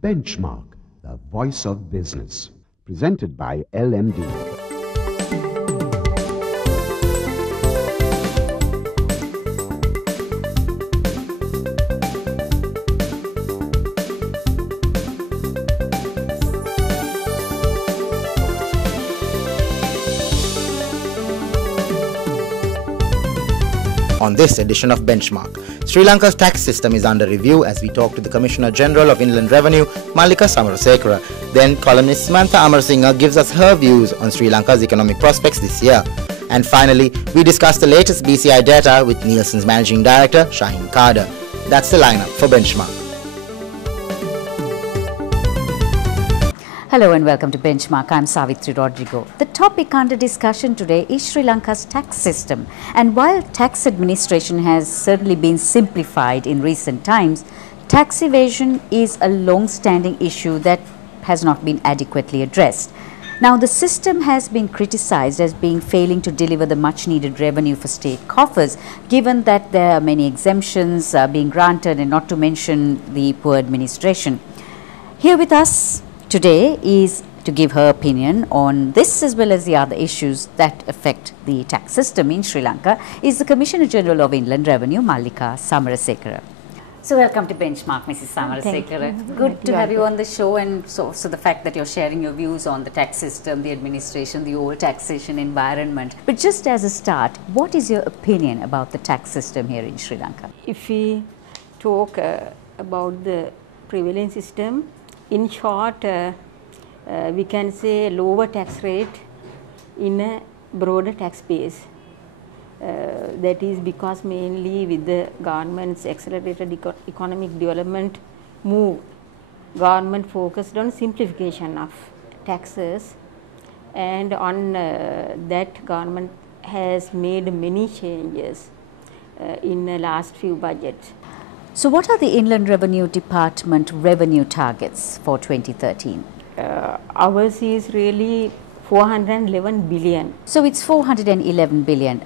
Benchmark, the voice of business. Presented by LMD. On this edition of Benchmark, Sri Lanka's tax system is under review as we talk to the Commissioner General of Inland Revenue, Mallika Samarasekara. Then columnist Samantha Amerasinghe gives us her views on Sri Lanka's economic prospects this year. And finally, we discuss the latest BCI data with Nielsen's Managing Director, Shaheen Cader. That's the lineup for Benchmark. Hello and welcome to Benchmark. I'm Savitri Rodrigo. The topic under discussion today is Sri Lanka's tax system. And while tax administration has certainly been simplified in recent times, tax evasion is a long-standing issue that has not been adequately addressed. Now, the system has been criticized as being failing to deliver the much-needed revenue for state coffers, given that there are many exemptions being granted and not to mention the poor administration. Here with us today is to give her opinion on this as well as the other issues that affect the tax system in Sri Lanka is the Commissioner General of Inland Revenue, Mallika Samarasekara. So welcome to Benchmark, Mrs. Samarasekara. Good to have you on the show, and so the fact that you're sharing your views on the tax system, the administration, the old taxation environment. But just as a start, what is your opinion about the tax system here in Sri Lanka? If we talk about the prevailing system, in short, we can say lower tax rate in a broader tax base. That is because mainly with the government's accelerated economic development move, government focused on simplification of taxes, and on that government has made many changes in the last few budgets. So what are the Inland Revenue Department revenue targets for 2013? Ours is really 411 billion. So it's 411 billion.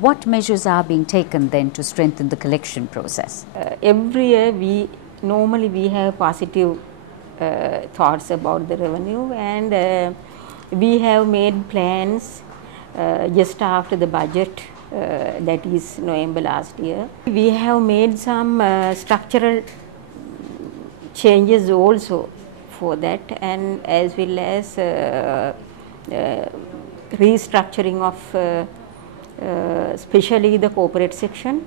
What measures are being taken then to strengthen the collection process? Every year we have positive thoughts about the revenue, and we have made plans just after the budget. That is November last year. We have made some structural changes also for that, and as well as restructuring of especially the corporate section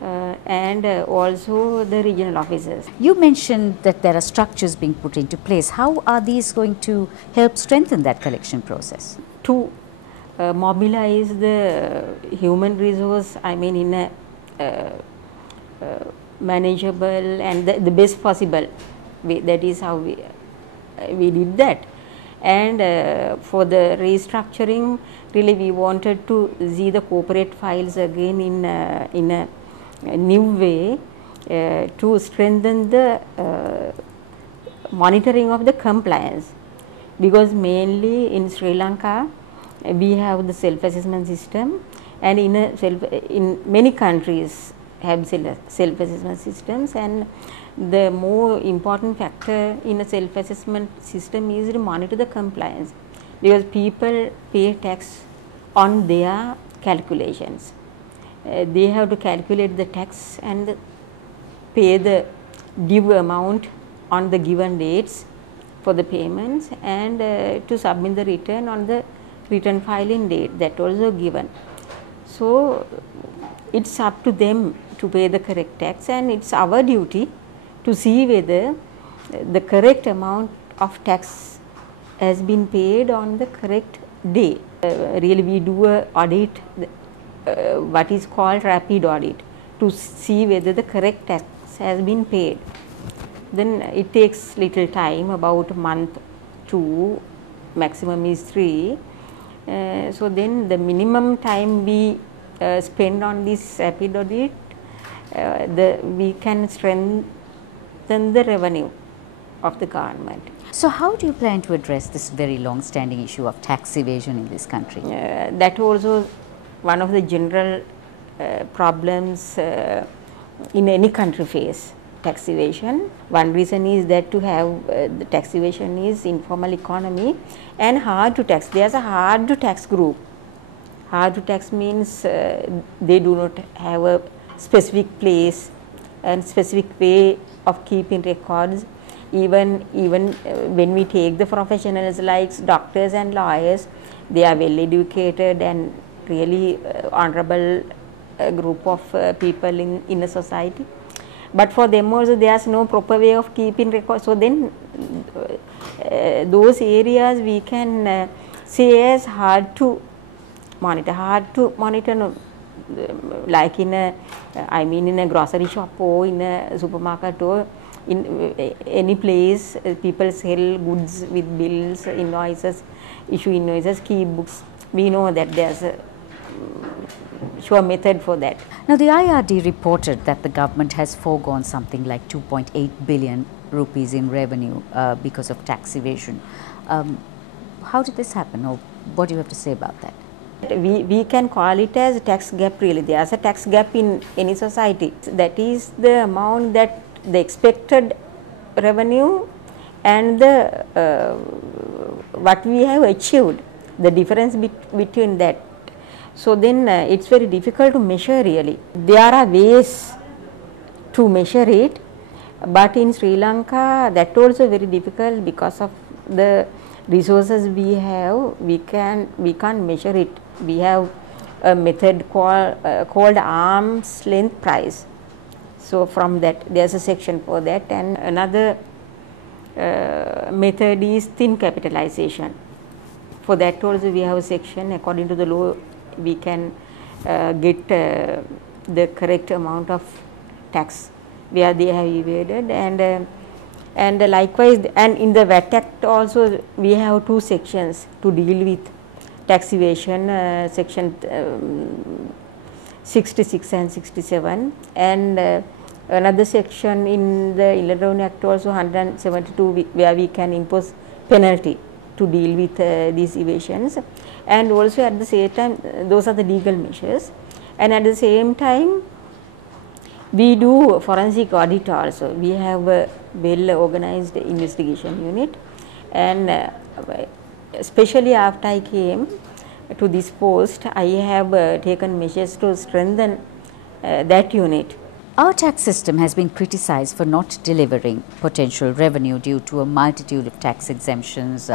and also the regional offices. You mentioned that there are structures being put into place. How are these going to help strengthen that collection process? To mobilize the human resource, I mean in a manageable and the best possible way. That is how we did that. And for the restructuring, really we wanted to see the corporate files again in a new way to strengthen the monitoring of the compliance, because mainly in Sri Lanka we have the self-assessment system, and in many countries have self-assessment systems, and the more important factor in a self-assessment system is to monitor the compliance, because people pay tax on their calculations. They have to calculate the tax and pay the due amount on the given dates for the payments, and to submit the return on the return filing date, that also given. So it's up to them to pay the correct tax, and it's our duty to see whether the correct amount of tax has been paid on the correct day. Really we do a audit, what is called rapid audit, to see whether the correct tax has been paid. Then it takes little time, about a month, 2, maximum is 3. So then the minimum time we spend on this rapid audit, we can strengthen the revenue of the government. So how do you plan to address this very long-standing issue of tax evasion in this country? That also one of the general problems in any country face. tax evasion. One reason is that to have the tax evasion is informal economy and hard to tax. There is a hard to tax group. Hard to tax means they do not have a specific place and specific way of keeping records. Even when we take the professionals like doctors and lawyers, they are well educated and really honorable group of people in a society. But for them also there is no proper way of keeping records. So then those areas we can say as hard to monitor, no, like in a, I mean in a grocery shop or in a supermarket or in any place people sell goods with bills, invoices, issue invoices, keep books. We know that there is a sure method for that. Now, the IRD reported that the government has foregone something like 2.8 billion rupees in revenue because of tax evasion. How did this happen, or what do you have to say about that? We can call it as a tax gap. Really, there is a tax gap in any society. That is the amount that the expected revenue and the what we have achieved, the difference between that. So then it's very difficult to measure really. There are ways to measure it, but in Sri Lanka that also very difficult because of the resources we have. We can't measure it. We have a method called arm's length price. So from that there's a section for that, and another method is thin capitalization. For that also we have a section. According to the law we can get the correct amount of tax where they have evaded, and likewise, and in the VAT Act also we have two sections to deal with tax evasion, section 66 and 67, and another section in the Inland Revenue Act also 172 where we can impose penalty to deal with these evasions. And also at the same time those are the legal measures, and at the same time we do forensic audit also. We have a well organized investigation unit, and especially after I came to this post I have taken measures to strengthen that unit. Our tax system has been criticized for not delivering potential revenue due to a multitude of tax exemptions,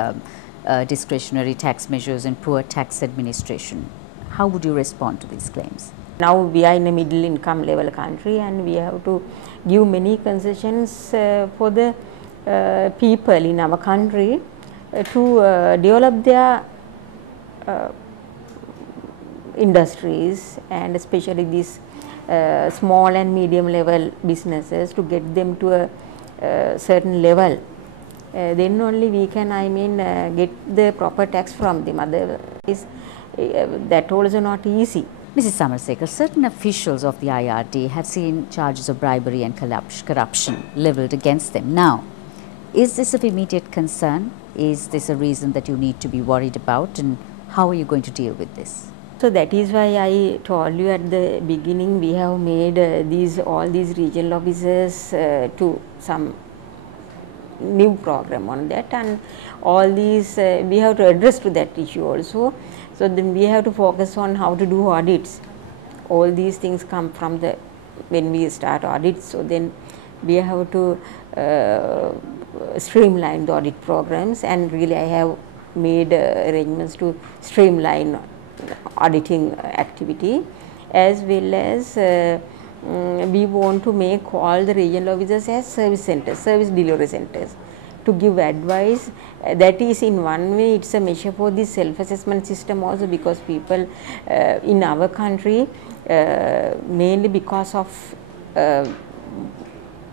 discretionary tax measures and poor tax administration. How would you respond to these claims? Now we are in a middle income level country, and we have to give many concessions for the people in our country to develop their industries, and especially these small and medium level businesses, to get them to a certain level. Then only we can, get the proper tax from them. Otherwise, that also not easy. Mrs. Samarasekara, certain officials of the IRD have seen charges of bribery and corruption levelled against them. Now, is this of immediate concern? Is this a reason that you need to be worried about, and how are you going to deal with this? So that is why I told you at the beginning we have made all these regional officers to some new program on that, and all these we have to address to that issue also. So then we have to focus on how to do audits. All these things come from the when we start audits. So then we have to streamline the audit programs, and really I have made arrangements to streamline auditing activity, as well as we want to make all the regional officers as service centers, service delivery centers, to give advice. That is, in one way it's a measure for the self-assessment system also, because people in our country, mainly because of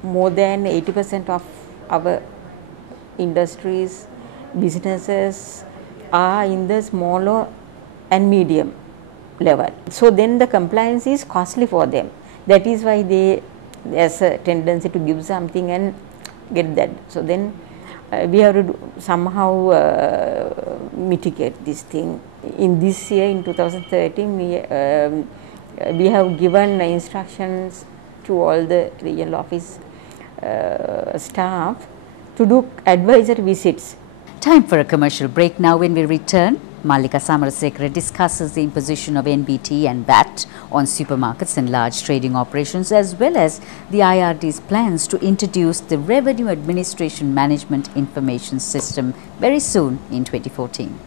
more than 80% of our industries, businesses are in the smaller and medium level. So then the compliance is costly for them. That is why there's a tendency to give something and get that. So then we have to somehow mitigate this thing. In this year, in 2013, we have given instructions to all the regional office staff to do advisory visits. Time for a commercial break now. When we return, Mallika Samarasekara discusses the imposition of NBT and VAT on supermarkets and large trading operations, as well as the IRD's plans to introduce the Revenue Administration Management Information System very soon in 2014.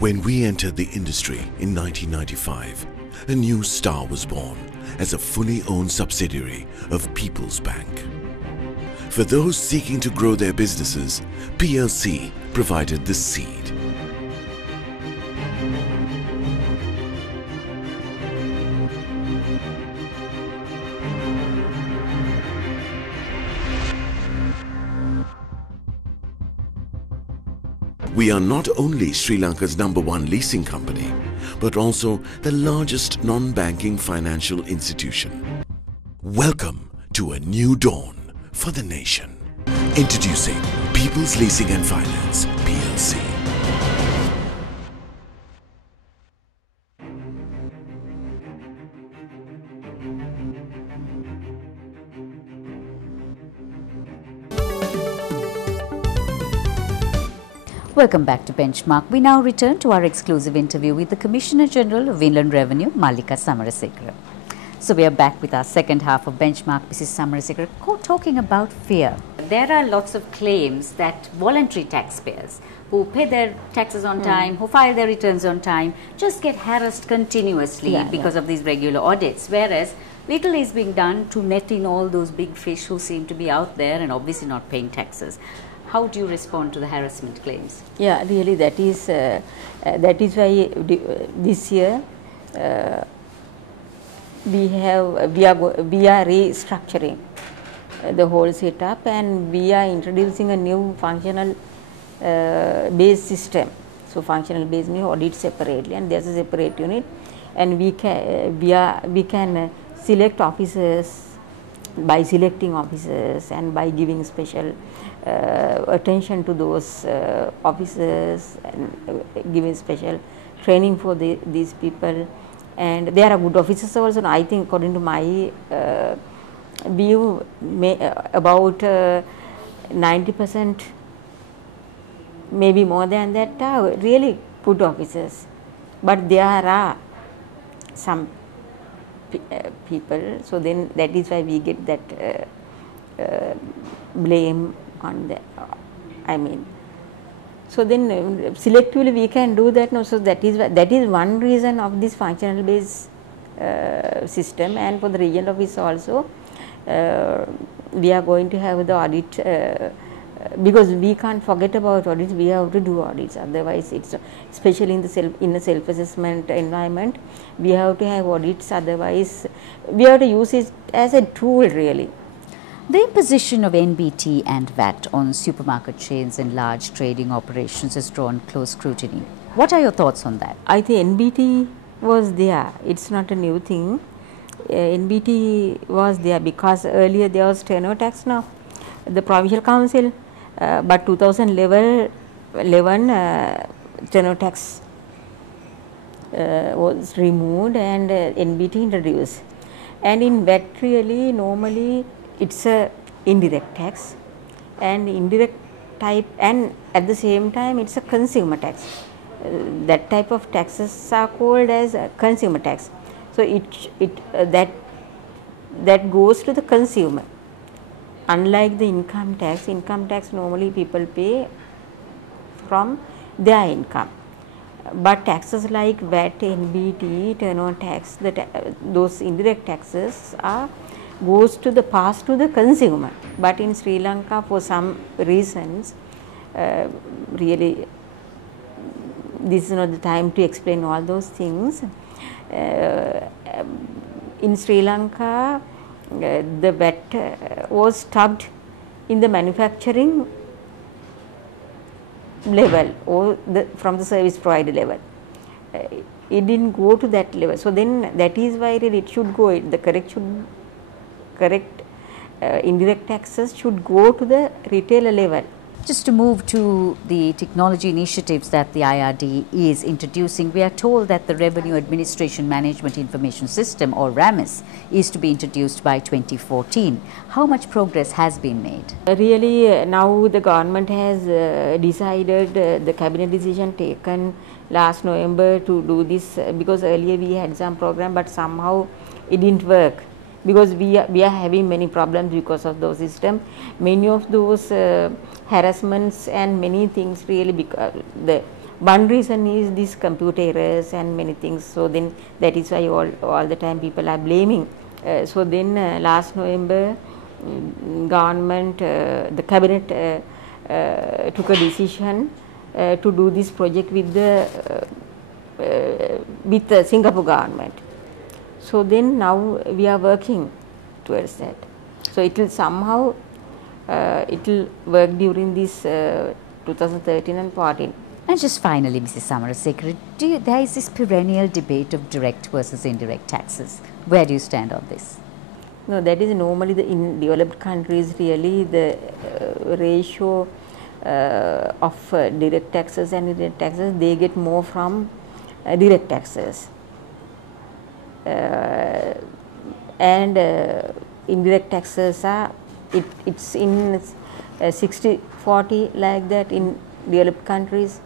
When we entered the industry in 1995, a new star was born as a fully owned subsidiary of People's Bank. For those seeking to grow their businesses, PLC provided the seed. We are not only Sri Lanka's #1 leasing company, but also the largest non-banking financial institution. Welcome to a new dawn for the nation. Introducing People's Leasing and Finance, PLC. Welcome back to Benchmark. We now return to our exclusive interview with the Commissioner General of Inland Revenue, Mallika Samarasekara. So we are back with our second half of Benchmark. Mrs. Samarasekara, talking about fear. There are lots of claims that voluntary taxpayers who pay their taxes on time, who file their returns on time, just get harassed continuously because of these regular audits, whereas little is being done to net in all those big fish who seem to be out there and obviously not paying taxes. How do you respond to the harassment claims? Yeah, really, that is why this year we are restructuring the whole setup, and we are introducing a new functional based system. So functional based means audit separately, and there's a separate unit, and we can select officers. By selecting officers and by giving special attention to those officers and giving special training for these people, and there are good officers also. I think according to my view, about 90%, maybe more than that, are really good officers, but there are some people, so then that is why we get that blame on the, so then selectively we can do that now. So that is one reason of this functional based system. And for the regional office also, we are going to have the audit, because we can't forget about audits. We have to do audits, otherwise it's, especially in the self-assessment environment, we have to have audits, otherwise we have to use it as a tool really. The imposition of NBT and VAT on supermarket chains and large trading operations has drawn close scrutiny. What are your thoughts on that? I think NBT was there, it's not a new thing. NBT was there because earlier there was turnover tax. Now the Provincial Council, but 2011 turnover tax was removed and NBT introduced. And in VAT really normally it's a indirect tax, and indirect type, and at the same time it's a consumer tax. That type of taxes are called as consumer tax. So that goes to the consumer. Unlike the income tax normally people pay from their income. But taxes like VAT, NBT, turnover tax, those indirect taxes goes to the pass to the consumer. But in Sri Lanka, for some reasons, really this is not the time to explain all those things. In Sri Lanka, the VAT was stopped in the manufacturing level or from the service provider level. It didn't go to that level. So then that is why really it should go. The correct indirect taxes should go to the retailer level. Just to move to the technology initiatives that the IRD is introducing, we are told that the Revenue Administration Management Information System, or RAMIS, is to be introduced by 2014. How much progress has been made? Really, now the government has decided, the cabinet decision taken last November to do this, because earlier we had some program but somehow it didn't work, because we are having many problems because of those systems. Many of those harassments and many things really, because the one reason is this computer errors and many things. So then that is why all the time people are blaming. So then last November government, the cabinet took a decision to do this project with the Singapore government. So then now we are working towards that. So it will somehow it will work during this 2013 and 14. And just finally, Mrs. Samarasekara, there is this perennial debate of direct versus indirect taxes. Where do you stand on this? No, that is normally in developed countries, really the ratio of direct taxes and indirect taxes, they get more from direct taxes. And indirect taxes are, it's in 60-40 like that in developed countries,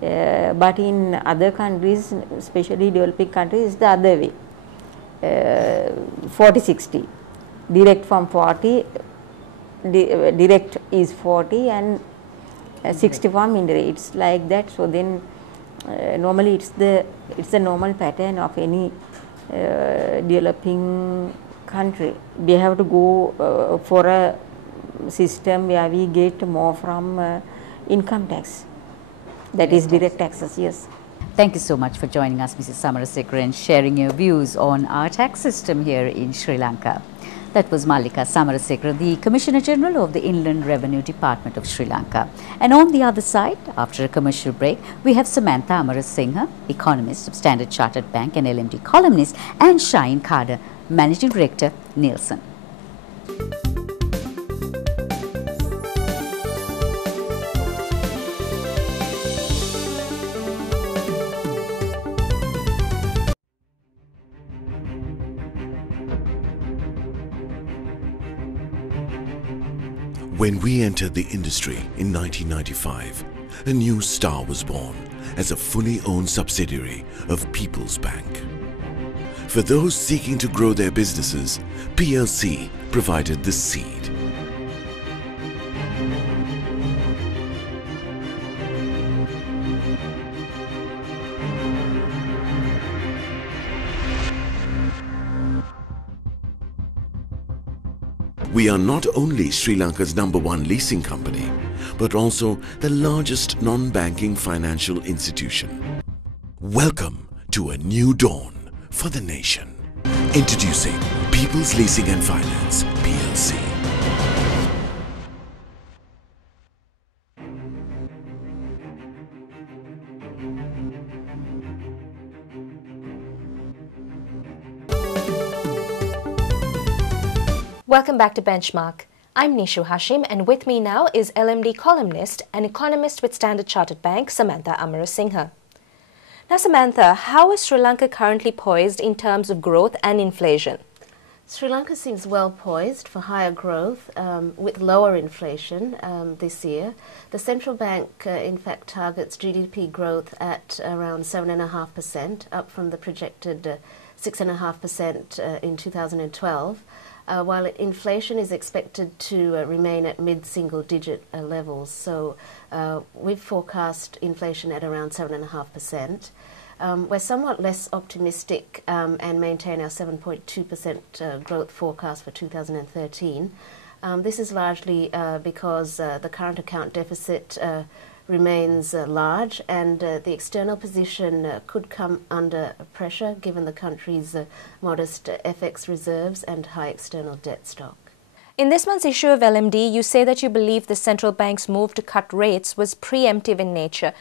but in other countries, especially developing countries, the other way, 40-60, direct from 40, direct is 40 and 60 from indirect, it's like that. So then normally it's the normal pattern of any developing country. We have to go for a system where we get more from income tax, that is direct taxes. Yes. Thank you so much for joining us, Mrs. Samarasekara, and sharing your views on our tax system here in Sri Lanka. That was Mallika Samarasekara, the Commissioner General of the Inland Revenue Department of Sri Lanka. And on the other side, after a commercial break, we have Samantha Amerasinghe, economist of Standard Chartered Bank and LMD columnist, and Shaheen Cader, Managing Director, Nielsen. When we entered the industry in 1995, a new star was born as a fully owned subsidiary of People's Bank. For those seeking to grow their businesses, PLC provided the seed. We are not only Sri Lanka's #1 leasing company, but also the largest non-banking financial institution. Welcome to a new dawn for the nation. Introducing People's Leasing and Finance, PLC. Welcome back to Benchmark. I'm Nishu Hashim, and with me now is LMD columnist and economist with Standard Chartered Bank, Samantha Amerasinghe. Now Samantha, how is Sri Lanka currently poised in terms of growth and inflation? Sri Lanka seems well poised for higher growth with lower inflation this year. The central bank, in fact, targets GDP growth at around 7.5%, up from the projected 6.5% in 2012. While inflation is expected to remain at mid-single digit levels. So we've forecast inflation at around 7.5%. We're somewhat less optimistic and maintain our 7.2% growth forecast for 2013. This is largely because the current account deficit remains large, and the external position could come under pressure given the country's modest FX reserves and high external debt stock. In this month's issue of LMD, you say that you believe the central bank's move to cut rates was preemptive in nature.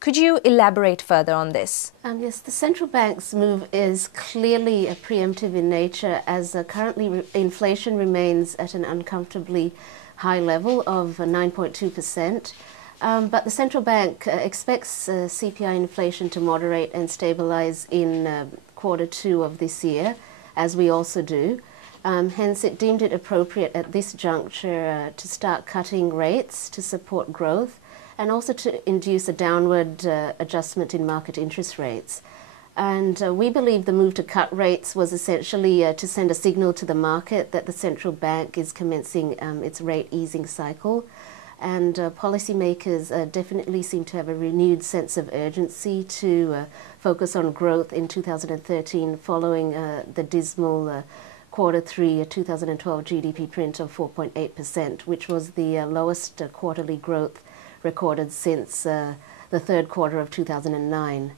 Could you elaborate further on this? Yes, the central bank's move is clearly preemptive in nature, as currently inflation remains at an uncomfortably high level of 9.2%. But the central bank expects CPI inflation to moderate and stabilize in Q2 of this year, as we also do. Hence, it deemed it appropriate at this juncture to start cutting rates to support growth and also to induce a downward adjustment in market interest rates. And we believe the move to cut rates was essentially to send a signal to the market that the central bank is commencing its rate easing cycle. And policymakers definitely seem to have a renewed sense of urgency to focus on growth in 2013 following the dismal Q3 2012 GDP print of 4.8%, which was the lowest quarterly growth recorded since the third quarter of 2009.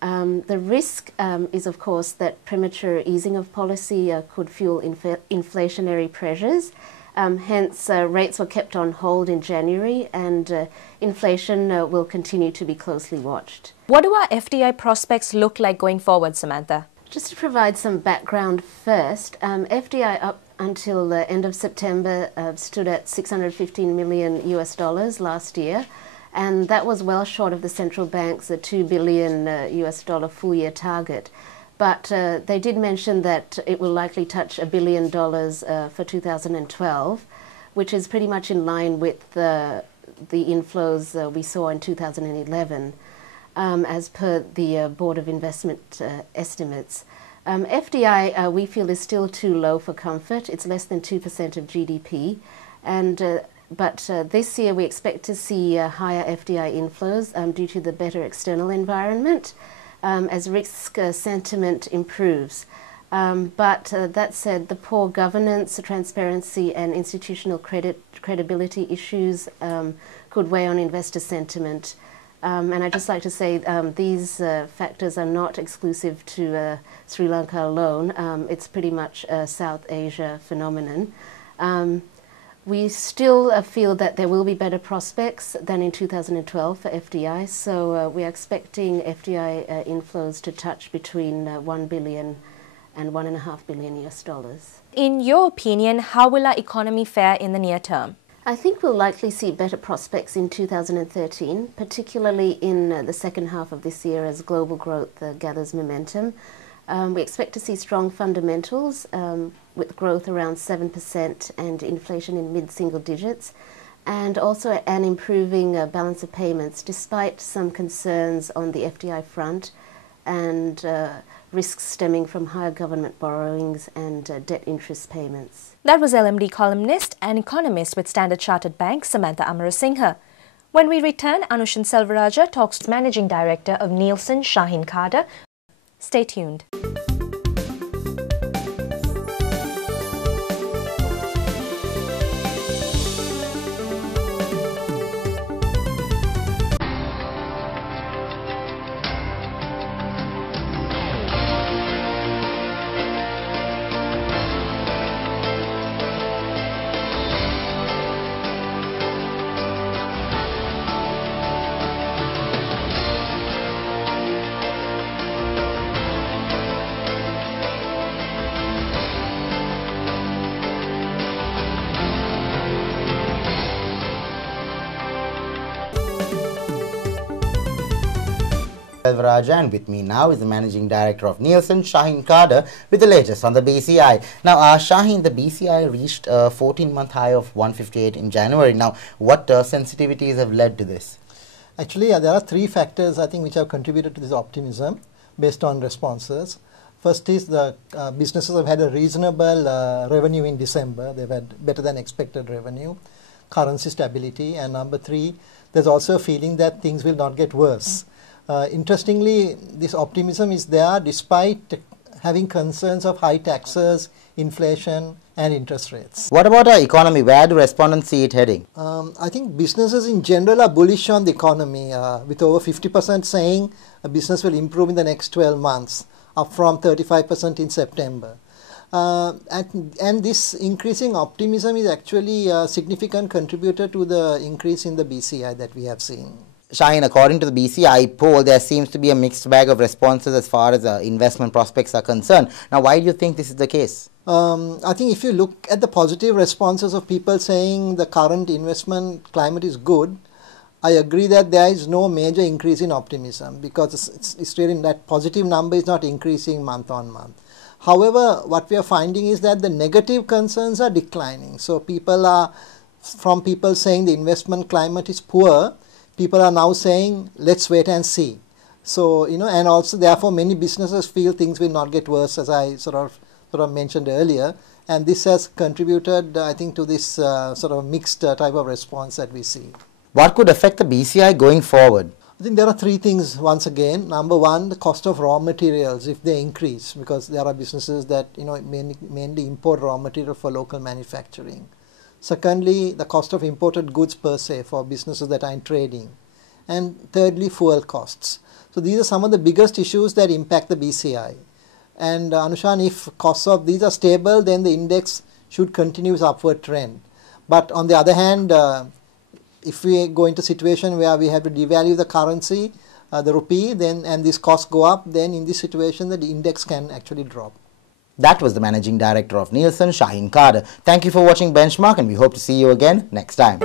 The risk is, of course, that premature easing of policy could fuel inflationary pressures. Hence, rates were kept on hold in January, and inflation will continue to be closely watched. What do our FDI prospects look like going forward, Samantha? Just to provide some background first, FDI up until the end of September stood at $615 million last year, and that was well short of the central bank's $2 billion full year target. But they did mention that it will likely touch $1 billion for 2012, which is pretty much in line with the inflows we saw in 2011, as per the Board of Investment estimates. FDI, we feel, is still too low for comfort. It's less than 2% of GDP. But this year we expect to see higher FDI inflows due to the better external environment, as risk sentiment improves. But that said, the poor governance, transparency and institutional credibility issues could weigh on investor sentiment. And I'd just like to say these factors are not exclusive to Sri Lanka alone. It's pretty much a South Asia phenomenon. We still feel that there will be better prospects than in 2012 for FDI, so we are expecting FDI inflows to touch between $1 billion and $1.5 billion. In your opinion, how will our economy fare in the near term? I think we'll likely see better prospects in 2013, particularly in the second half of this year as global growth gathers momentum. We expect to see strong fundamentals with growth around 7% and inflation in mid-single digits, and also an improving balance of payments despite some concerns on the FDI front and risks stemming from higher government borrowings and debt interest payments. That was LMD columnist and economist with Standard Chartered Bank, Samantha Amerasinghe. When we return, Anushan Selvaraja talks to Managing Director of Nielsen, Shaheen Cader. Stay tuned. And with me now is the Managing Director of Nielsen, Shaheen Cader, with the latest on the BCI. Now, Shaheen, the BCI reached a 14-month high of 158 in January. Now, what sensitivities have led to this? Actually, there are three factors, I think, which have contributed to this optimism based on responses. First is the businesses have had a reasonable revenue in December. They've had better than expected revenue, currency stability, and number three, there's also a feeling that things will not get worse. Interestingly, this optimism is there despite having concerns of high taxes, inflation and interest rates. What about our economy? Where do respondents see it heading? I think businesses in general are bullish on the economy, with over 50% saying a business will improve in the next 12 months, up from 35% in September. And this increasing optimism is actually a significant contributor to the increase in the BCI that we have seen. Shaheen, according to the BCI poll, there seems to be a mixed bag of responses as far as investment prospects are concerned. Now, why do you think this is the case? I think if you look at the positive responses of people saying the current investment climate is good, I agree that there is no major increase in optimism, because it's really that positive number is not increasing month on month. However, what we are finding is that the negative concerns are declining. So from people saying the investment climate is poor, people are now saying, let's wait and see. So, and also therefore many businesses feel things will not get worse, as I sort of mentioned earlier. And this has contributed, I think, to this sort of mixed type of response that we see. What could affect the BCI going forward? I think there are three things once again. Number one, the cost of raw materials, if they increase, because there are businesses that mainly import raw material for local manufacturing. Secondly, the cost of imported goods per se for businesses that are in trading. And thirdly, fuel costs. So these are some of the biggest issues that impact the BCI. And Anushan, if costs of these are stable, then the index should continue its upward trend. But on the other hand, if we go into a situation where we have to devalue the currency, the rupee, and these costs go up, then in this situation the index can actually drop. That was the Managing Director of Nielsen, Shaheen Cader. Thank you for watching Benchmark, and we hope to see you again next time.